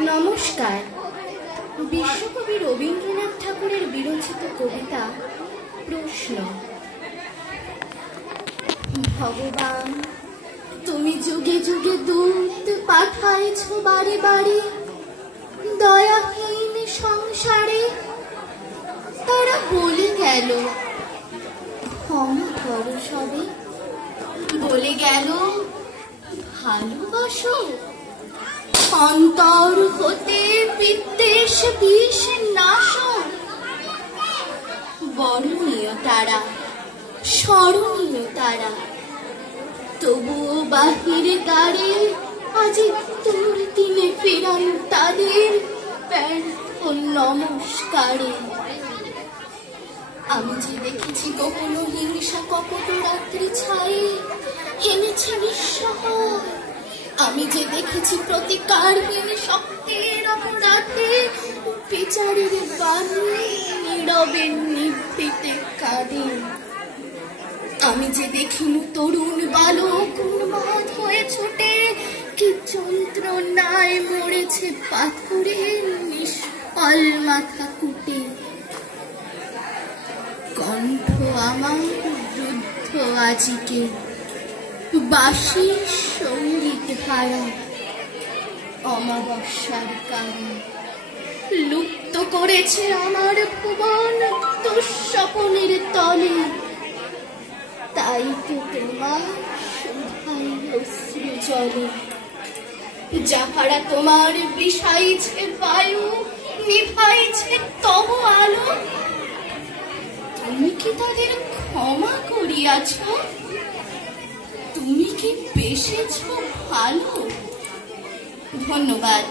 নমস্কার। বিশ্বকবি রবীন্দ্রনাথ ঠাকুরের বিরচিত কবিতা প্রশ্ন। ভগবান, তুমি যুগে যুগে দূত পাঠাইছ বারে বারে দয়াহীন সংসারে। তারা বলে গেল ক্ষমা করো সবে, বলে গেল ভালোবাসো। অন্তর হতে বিদ্বেষ বিষ নাশ। বরণীয় তারা, স্মরণীয় তারা, তবুও বাহিরে দ্বারে আজ তোর দিনে ফেরান তাদের ব্যর্থ নমস্কারে। আমি যে দেখেছি কখনো হিংসা কপট রাত্রি ছায়ে হেমেছে নিঃসহায়। আমি যে দেখেছি প্রতিকারহীন শক্তির অপরাধে বিচারের বাণী নীরবে নিভৃতে কাঁদে। আমি যে দেখিনু তরুণ বালক উন্মাদ হয়ে ছোটে কি যন্ত্রণায় মরেছে পাথরের নিষ্ফল মাথা কুটে। কণ্ঠ আমার রুদ্ধ আজিকে বাঁশি সঙ্গীত হারা। অমাবস্যার কারণ লুপ্ত করেছে আমার ভুবন দুঃস্বপনের তলে। তাই তো তোমার সুধাই অশ্রু জলে। যাহারা তোমার বিষাইছে বায়ু, নিভাইছে তব আলো, তুমি কি তাদের ক্ষমা করিয়াছ? তুমি কি বেসেছ ভালো? ধন্যবাদ।